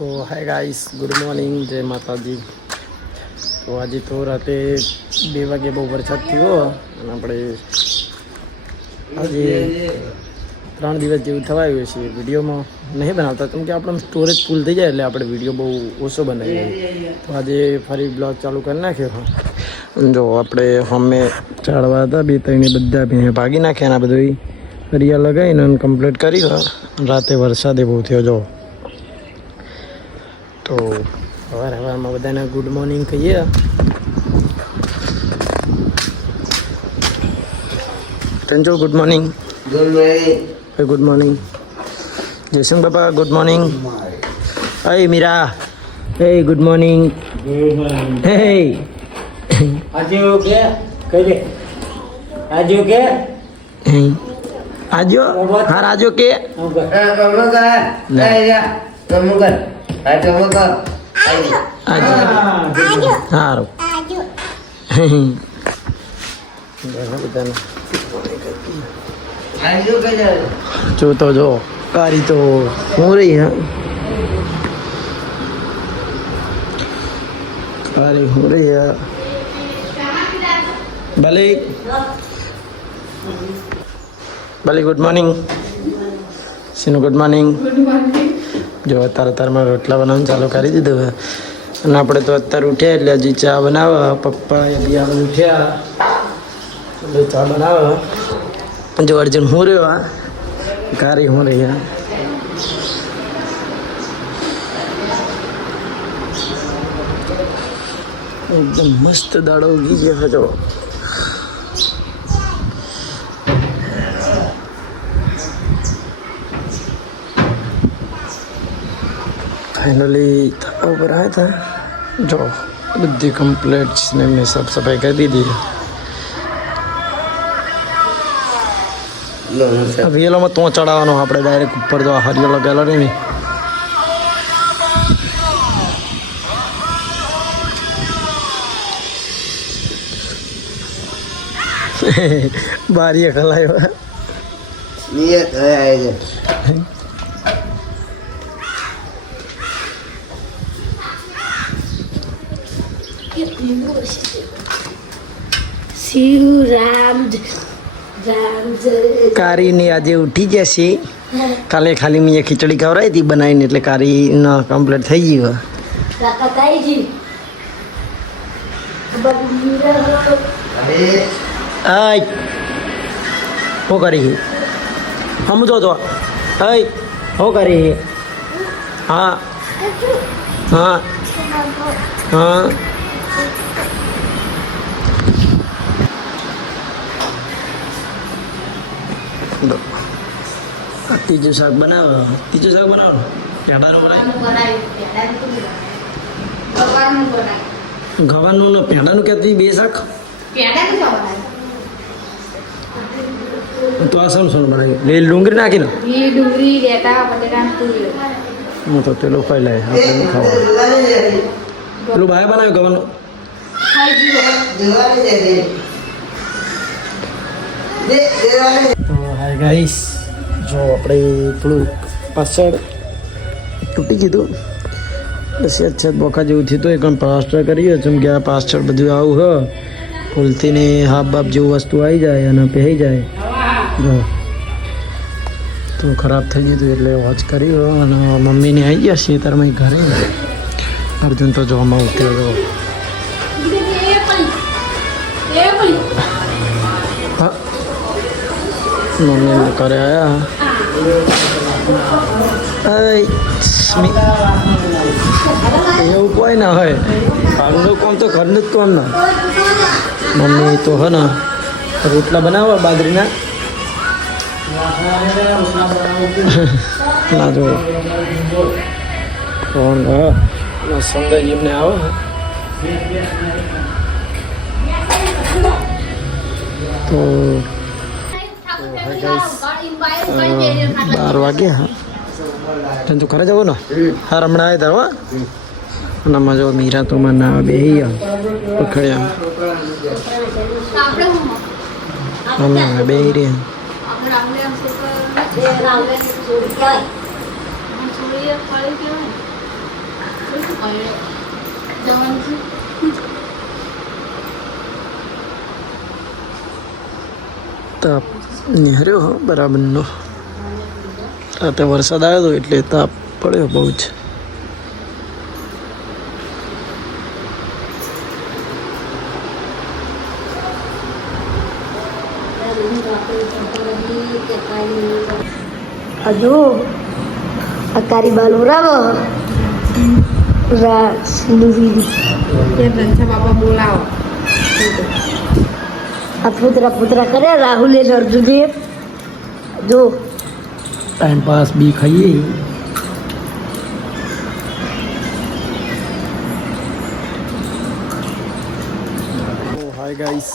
તો hi guys, good morning, જય માતાજી. તો આજે તો રાતે 2 વાગે બહુ વરસાદ થયો અને આપણે આજે 3 દિવસ જેવું થવાયું છે. વિડીયોમાં નહીં બનાવતા કેમ કે આપણો સ્ટોરેજ ફૂલ થઈ જાય એટલે આપણે વિડીયો બહુ ઓછો બનાવીએ. તો આજે ફરી બ્લોગ ચાલુ કરી નાખ્યો. જો આપણે અમે ચાળવા હતા 2-3 બધા ભાગી નાખ્યા અને બધું ફરિયા લગાવીને કમ્પ્લીટ કરી. રાતે વરસાદે બહુ થયો. જો તો સવારમાં બધાને ગુડ મોર્નિંગ કહીએ. કંચો good morning. Good morning Jaysinh બાપા. Good morning. હે મીરા. હે ગુડ મોર્નિંગ. હે આજો કે કઈ દે આજો કે આજો હા રાજો કે સારું જોતો જો કારી તો હું રહી. હા કારી હું રહી. ભલે ભલે ગુડ મોર્નિંગ. સીનું ગુડ મોર્નિંગ. જો અત્યારે રોટલા બનાવવાનું ચાલુ કરી દીધું. અને આપણે તો અત્યારે ઉઠ્યા એટલે હજી ચા બનાવવા. પપ્પા બી આપણે ઉઠ્યા એટલે ચા બનાવવા. જો અર્જુન હું રહ્યો. કારી હું રહી. એકદમ મસ્ત દાડો ઉગી ગયો. જો फाइनली ऊपर आया था. जो बुद्धि कंप्लीट ने मैं सब सफाई कर दी थी. अब ये लो मैं तो चढ़ावा आप डायरेक्ट ऊपर जो हरियो लगेलो रे नहीं. बारी खलायो नियत है आए કારી ને આજે ઉઠી જશે. કાલે ખાલી મેં ખીચડી ખવડાવી હતી બનાવીને એટલે કારી ના કમ્પ્લીટ થઈ ગયું. શું કરી સમજો તો શું કરી. હા હા હા ત્રીજું શાક બનાવો. ત્રીજું શાક બનાવો. ગવાનું ને પેંડાનું કહેતી 2 શાક. તો આ સમસણ બનાવી લીલી ડુંગળી નાખીને હું તો પેલું ખાઈ લે. આપણે ખાવા પેલું ભાઈ બનાવ્યું ગવાનું. તો હાય ગાઈસ, જો આપણે થોડું પાછળ તૂટી ગયું પછી અચ્છા બોકા જેવું થયું હતું. એકદમ પ્લાસ્ટર કરીએ જેમ કે આ પાછળ બધું આવું હ ભૂલથી ને હાફ બાપ જેવું વસ્તુ આવી જાય અને પહેરી જાય. જો તો ખરાબ થઈ ગયું હતું એટલે વોચ કર્યું. અને મમ્મીને આવી ગયા છે તારમાં ઘરે. અર્જુન તો જોવામાં ઉઠ્યો હતો. મમ્મી કરે આયા એવું કોઈ ના હોય. ઘરનું કામ તો ઘરનું જ કામ ના. મમ્મી તો હે ને રોટલા બનાવો બાજરીના. ના જો કોણ સૌંદર્ય એમને આવો. તો 12 વાગ્યા. તો ખરે જવું ને. હા હમણાં આવ્યા હતા. અને આમાં જો મીરા તો મને ના બે પકડ્યા. અમે બે રહ્યા. તાપ નિહર્યો બરાબરનો. રાતે વરસાદ આવ્યો હતો એટલે તાપ પડ્યો બહુ જ. હજુ અકારી બાલ ઉરાવો આ પુતરા કરે રાહુલ ને અર્જુનદેવ જો ટાઈમ પાસ બી ખાઈએ. હાય ગાઈસ,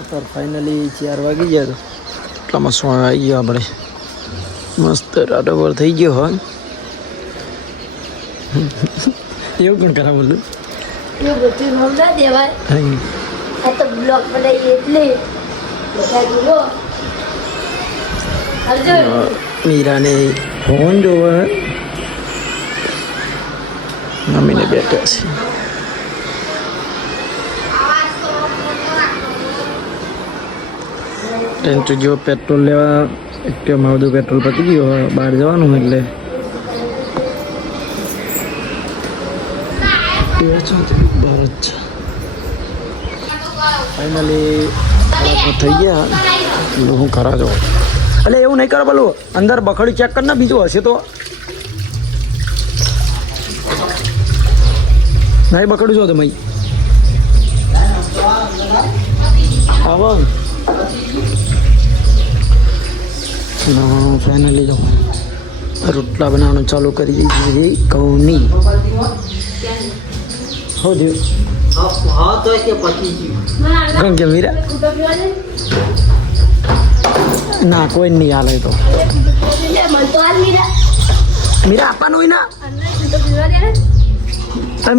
અત્યારે ફાઇનલી 4 વાગી ગયા તો એટલામાં શું આવી ગયો આપણે. મસ્ત રાડો પર થઈ ગયો હોય એવું પણ ખરાબ બોલું એવું બધું સમજા દેવાય. આ તો બ્લોક બનાવી એટલે બધા જુઓ. અર્જુન મીરાને ફોન જોવા મમ્મીને બેઠા છે. ટેન્ટુ જો પેટ્રોલ લેવા એકમાં બધું પેટ્રોલ પતી ગયું હવે બહાર જવાનું એટલે ફાઇનલી થઈ ગયા. હું ખરા જો એટલે એવું નહીં કરો પેલું અંદર બખડી ચેક કર ને બીજું હશે તો નહીં બખડું છો તમે આવો ફાઇનલી જો રોટલા બનાવવાનું ચાલુ કરી દીધી ઘઉંની. હો થયું કેમ કે મીરા ના કોઈ નહીં હાલે તો મીરા આપવાનું હોય ના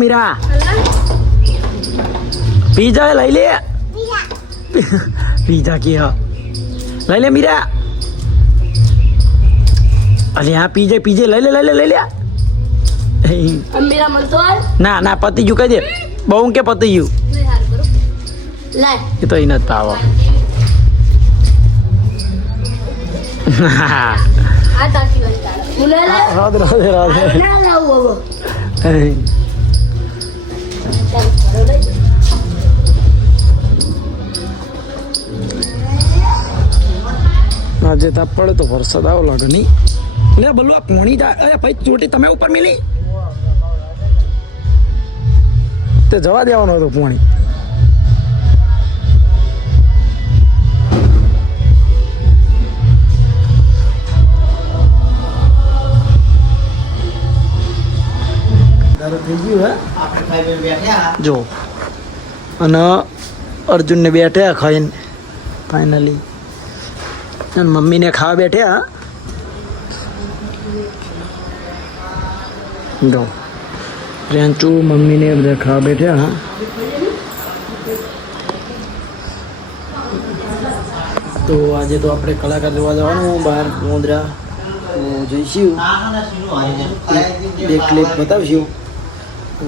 મીરા પીઝા લઈ લે પીઝા કે લઈ લે મીરા. અરે હા પીજે લઈ લે ના ના પતી ગયું કહી દે બહુ કે પતી ગયું એ તો એને જ ભાવ. રાધે રાધે રાધે. આજે તાપ પડે તો વરસાદ આવો લાગે નહીં. લે બોલું આ પોણી અરે ભાઈ ચોટી તમે ઉપર મિલી તે જવા દેવાનો હતો પોણી. થઈ ગયું હે જો અને અર્જુનને બેઠ્યા ખાઈને ફાઇનલી અને મમ્મીને ખાવા બેઠ્યા. જો રેન્ચુ મમ્મીને બધા ખાવા બેઠ્યા. તો આજે તો આપણે કલાકાર જોવા જવાનું બહાર મોદરા જઈશું. એક ક્લિપ બતાવશું.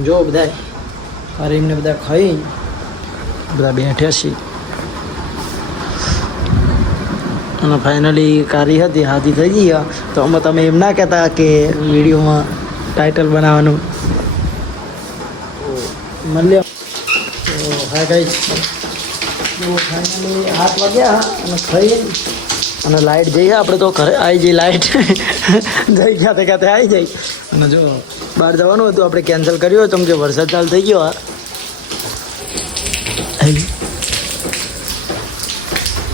જો બધા અરે એમને બધા ખાઈ બધા બેઠ્યા છે અને ફાઇનલી કારી હતી હાથી થઈ ગઈ. તો અમે તમે એમ ના કહેતા કે વિડીયોમાં ટાઇટલ બનાવવાનું મળ્યો. તો હા ગાઈસ ફાઇનલી 8 વાગ્યા અને ખાઈ અને લાઇટ જઈએ આપણે તો ઘરે આવી જઈ. લાઇટ જઈ ગયા તે આવી જાય. અને જો બહાર જવાનું હતું આપણે કેન્સલ કર્યું હતું કે વરસાદ ચાલુ થઈ ગયો.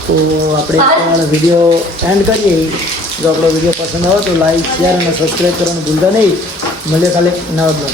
તો આપણે વિડીયો એન્ડ કરીએ. જો આપણો વિડીયો પસંદ આવે તો લાઈક શેર અને સબસ્ક્રાઈબ કરવાનું ભૂલતા નહીં. મળીએ ખાલી નવા બ્લોગ.